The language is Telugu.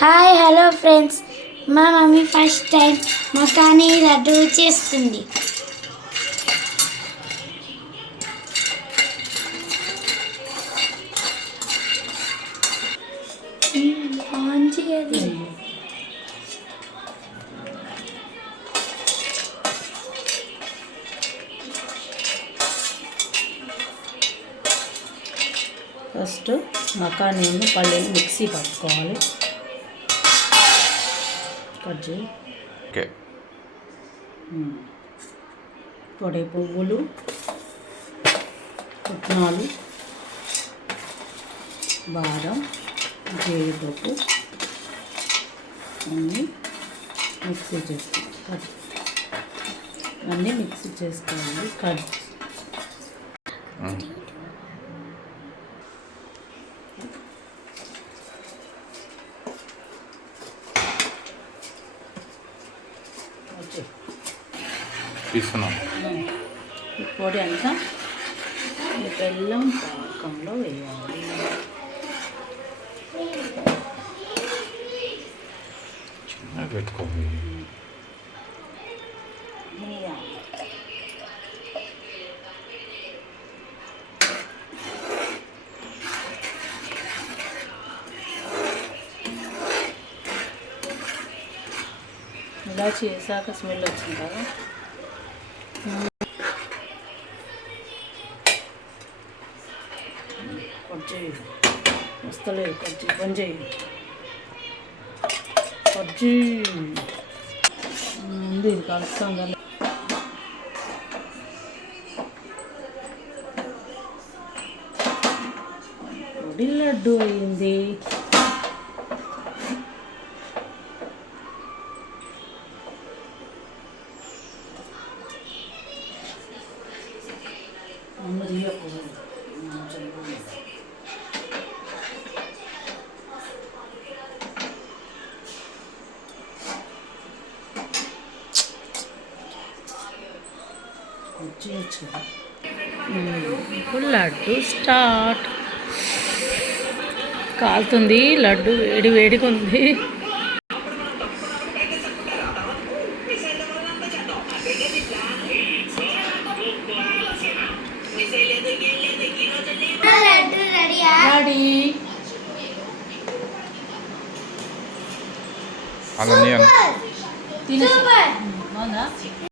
హాయ్ హలో ఫ్రెండ్స్, మా mummy first time makhani laddu చేస్తుంది. ఫస్ట్ మకానీని పల్లీలు మిక్సీ పట్టుకోవాలి. కట్ చేయి. పొడి పువ్వులు, పుట్నాలు, బాదం, జీడిపప్పు అన్నీ మిక్సీ చేసుకోవాలి. అన్నీ మిక్సీ చేసుకోవాలి. కట్ తీసుకున్నాం. ఈ పొడి అంతా ఈ బెల్లం పాకంలో వేయాలి. చిన్నగా పెట్టుకోండి. ఇలా చేసాక స్మెల్ వచ్చింది కదా. కొద్ది వస్తలేదు, కొద్ది పని చేయి. కొద్ది ఉంది కలుస్తాం కదా. పొడి లడ్డు అయింది. ఇప్పుడు లడ్డు స్టార్ట్. కాలుతుంది లడ్డు, వేడి వేడిగా ఉంది. అలా తినేసి